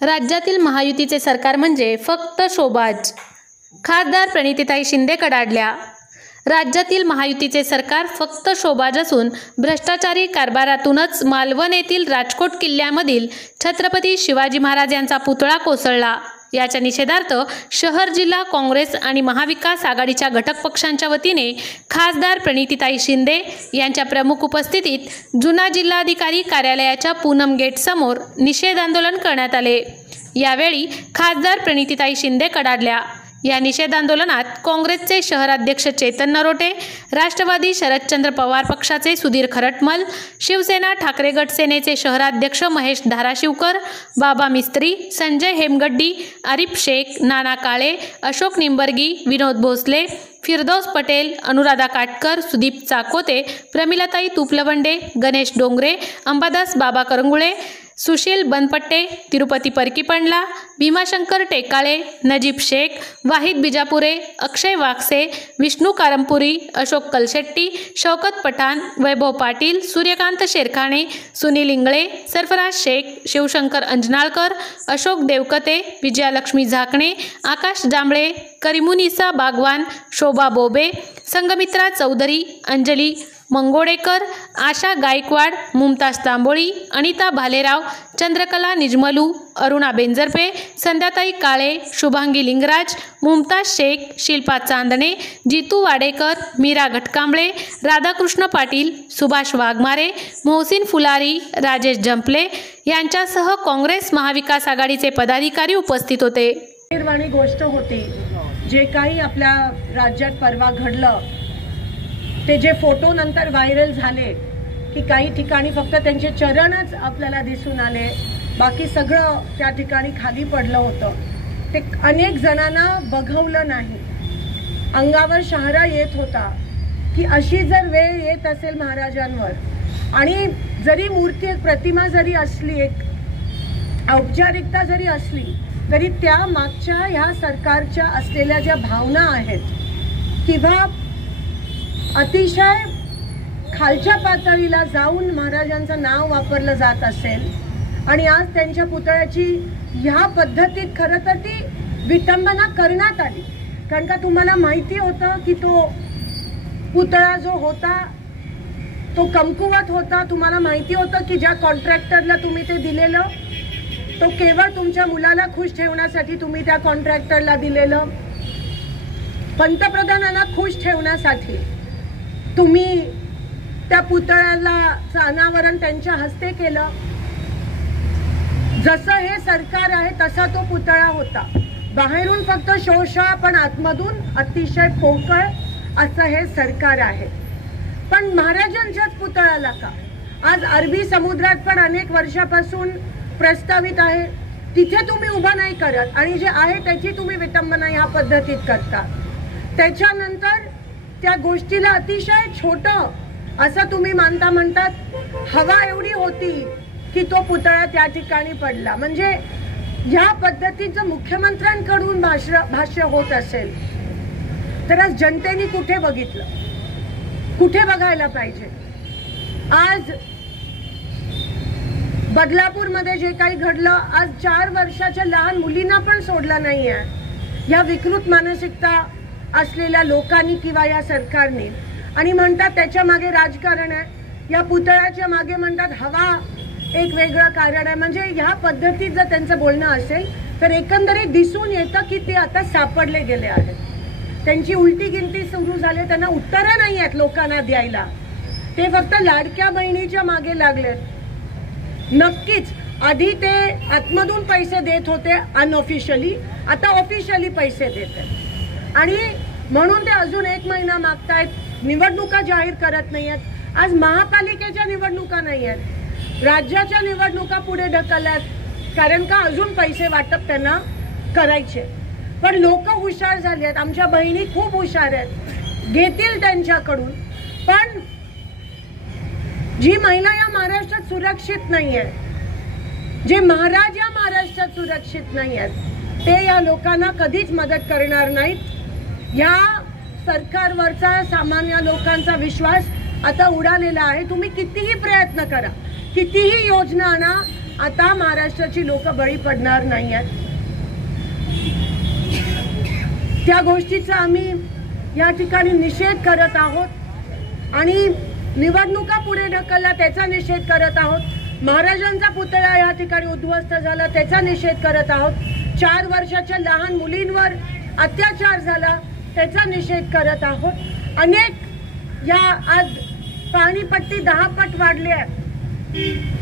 राज्यातील महायुतीचे सरकार म्हणजे फक्त शोबाज. खासदार प्रणितीताई शिंदे कडाडल्या. राज्यातील महायुतीचे सरकार फक्त शोबाज असून भ्रष्टाचारी कारभारातूनच मालवण येथील राजकोट किल्ल्यामधील छत्रपती शिवाजी महाराज यांचा पुतळा कोसळला. याच्या निषेधार्थ शहर जिल्हा काँग्रेस आणि महाविकास आघाडीच्या घटक पक्षांच्या वतीने खासदार प्रणितीताई शिंदे यांच्या प्रमुख उपस्थितीत जुना जिल्हाधिकारी कार्यालयाच्या पूनम गेट समोर निषेध आंदोलन करण्यात आले. यावेळी खासदार प्रणितीताई शिंदे कडाडल्या. या निषेध आंदोलनात काँग्रेसचे शहराध्यक्ष चेतन नरोटे, राष्ट्रवादी शरदचंद्र पवार पक्षाचे सुधीर खरटमल, शिवसेना ठाकरे गट सेनेचे शहराध्यक्ष महेश धाराशिवकर, बाबा मिस्त्री, संजय हेमगड्डी, आरिफ शेख, नाना काळे, अशोक निंबर्गी, विनोद भोसले, फिरदौस पटेल, अनुराधा काटकर, सुदीप चाकोते, प्रमिलाताई तुपलवंडे, गणेश डोंगरे, अंबादास बाबा करंगुळे, सुशील बनपट्टे, तिरुपती परकीपंडला, भीमाशंकर टेकाळे, नजीब शेख, वाहिद बिजापुरे, अक्षय वागसे, विष्णू कारंपुरी, अशोक कलशेट्टी, शौकत पठाण, वैभव पाटील, सूर्यकांत शेरखाणे, सुनील इंगळे, सरफराज शेख, शिवशंकर अंजनाळकर, अशोक देवकते, विजयालक्ष्मी झाकणे, आकाश जांभळे, करीमुनिसा बागवान, शोभा बोबे, संगमित्रा चौधरी, अंजली मंगोडेकर, आशा गायकवाड, मुमताज तांबोळी, अनिता भालेराव, चंद्रकला निजमलू, अरुणा बेंजरपे, संध्याताई काळे, शुभांगी लिंगराज, मुमताज शेख, शिल्पा चांदणे, जितू वाडेकर, मीरा घटकांबळे, राधाकृष्ण पाटील, सुभाष वाघमारे, मोहसिन फुलारी, राजेश जंपले यांच्यासह काँग्रेस महाविकास आघाडीचे पदाधिकारी उपस्थित होते. निर्वाणी गोष्ट होती. जे काही आपल्या राज्यात परवा घडलं ते जे फोटो नंतर व्हायरल झाले की काही ठिकाणी फक्त त्यांचे चरणच आपल्याला दिसून आले, बाकी सगळं त्या ठिकाणी खाली पडलं होतं. ते अनेक जणांना बघवलं नाही. अंगावर शहारा येत होता की अशी जर वेळ येत असेल महाराजांवर, आणि जरी मूर्ती एक प्रतिमा जरी असली, एक औपचारिकता जरी असली, तरी त्या मागच्या ह्या सरकारच्या असलेल्या ज्या भावना आहेत किंवा अतिशय खालच्या पातळीला जाऊन महाराजांचं नाव वापरलं जात असेल आणि आज त्यांच्या पुतळ्याची ह्या पद्धतीत खरं तर ती विटंबना करण्यात आली. कारण का तुम्हाला माहिती होतं की तो पुतळा जो होता तो कमकुवत होता. तुम्हाला माहिती होतं की ज्या कॉन्ट्रॅक्टरला तुम्ही ते दिलेलं तो केवळ तुमच्या मुलाला खुश ठेवण्यासाठी तुम्ही त्या कॉन्ट्रॅक्टरला दिलेलं. पंतप्रधानांना खुश ठेवण्यासाठी तुम्ही त्या पुतळ्याला अनावरण त्यांच्या हस्ते केलं. जसं हे सरकार आहे तसा तो पुतळा होता. बाहेरून फक्त शोषा पण आतमधून अतिशय पोकळ असं हे सरकार आहे. पण महाराजांच्याच पुतळ्याला का? आज अरबी समुद्रात पण अनेक वर्षापासून प्रस्तावित आहे, तिथे तुम्ही उभा नाही करत आणि जे आहे त्याची तुम्ही विटंबना ह्या पद्धतीत करता. त्याच्यानंतर त्या गोष्टीला अतिशय छोटं असं तुम्ही मानता. म्हणतात हवा एवढी होती की तो पुतळा त्या ठिकाणी पडला. म्हणजे ह्या पद्धतीचं मुख्यमंत्र्यांकडून भाष्य होत असेल तर आज जनतेने कुठे बघितलं, कुठे बघायला पाहिजे? आज बदलापूरमध्ये जे काही घडलं, आज 4 वर्षाच्या लहान मुलींना पण सोडलं नाही आहे या विकृत मानसिकता असलेल्या लोकांनी किंवा या सरकारने. आणि म्हणतात त्याच्या मागे राजकारण आहे, या पुतळ्याच्या मागे म्हणतात हवा एक वेगळं कारण आहे. म्हणजे ह्या पद्धतीत जर त्यांचं बोलणं असेल तर एकंदरीत दिसून येतं की ते आता सापडले गेले आहेत. त्यांची उलटी गिनती सुरू झाली, त्यांना उत्तरं नाही आहेत लोकांना द्यायला. ते फक्त लाडक्या बहिणीच्या मागे लागलेत. नक्कीच आधी ते आतमधून पैसे देत होते अनऑफिशियली, आता ऑफिशियली पैसे देत आहेत आणि म्हणून ते अजून 1 महिना मागतायत. निवडणुका जाहीर करत नाही आहेत. आज महापालिकेच्या निवडणुका नाही आहेत, राज्याच्या निवडणुका पुढे ढकलल्यात. कारण का अजून पैसे वाटप त्यांना करायचे. पण लोक हुशार झाले आहेत, आमच्या बहिणी खूप हुशार आहेत, घेतील त्यांच्याकडून. पण जी महिला या महाराष्ट्रात सुरक्षित नाही आहे, जे महाराज या महाराष्ट्रात सुरक्षित नाही आहेत, ते या लोकांना कधीच मदत करणार नाहीत. या सरकारवरचा सामान्य लोकांचा विश्वास आता उडालेला आहे. तुम्ही कितीही प्रयत्न करा, कितीही योजना आणा, आता महाराष्ट्राची लोक बळी पडणार नाही आहेत. त्या गोष्टीचा आम्ही या ठिकाणी निषेध करत आहोत आणि निवडणुका पुढे ढकलला त्याचा निषेध करत आहोत. महाराजांचा पुतळा या ठिकाणी उद्ध्वस्त झाला त्याचा निषेध करत आहोत. 4 वर्षाच्या लहान मुलींवर अत्याचार झाला त्याचा निषेध करत आहोत. अनेक या आज पाणीपट्टी 10 पट वाढली आहे.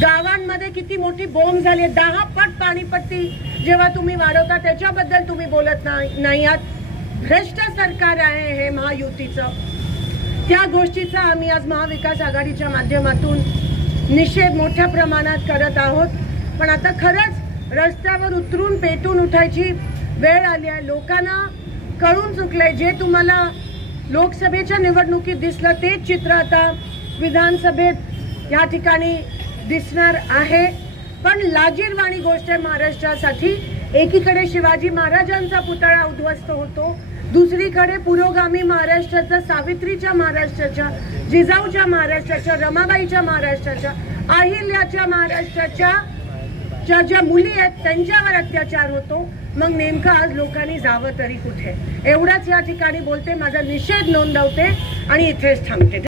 गावांमध्ये किती मोठी बोंब झाली. 10 पट पाणीपट्टी जेव्हा तुम्ही वाढवता त्याच्याबद्दल तुम्ही बोलत नाही आहात. भ्रष्ट सरकार आहे हे महायुतीचं. त्या गोष्टीचा आम्ही आज महाविकास आघाडीच्या माध्यमातून निषेध मोठ्या प्रमाणात करत आहोत. पण आता खरंच रस्त्यावर उतरून पेटून उठायची वेळ आली आहे. लोकांना कळून चुकलंय. जे तुम्हाला लोकसभेच्या निवडणुकीत दिसलं तेच चित्र आता विधानसभेत या ठिकाणी दिसणार आहे. पण लाजिरवाणी गोष्ट आहे महाराष्ट्रासाठी. एकीकडे शिवाजी महाराजांचा पुतळा उद्ध्वस्त होतो, दुसरीकडे पुरोगामी महाराष्ट्राचा, सावित्रीच्या महाराष्ट्राच्या, जिजाऊच्या महाराष्ट्राच्या, रमाबाईच्या महाराष्ट्राच्या, अहिल्याच्या महाराष्ट्राच्या ज्या मुली आहेत त्यांच्यावर अत्याचार होतो. मग नेमकं आज लोकांनी जावं तरी कुठे. एवढंच या ठिकाणी बोलते, माझा निषेध नोंदवते आणि इथेच थांबते.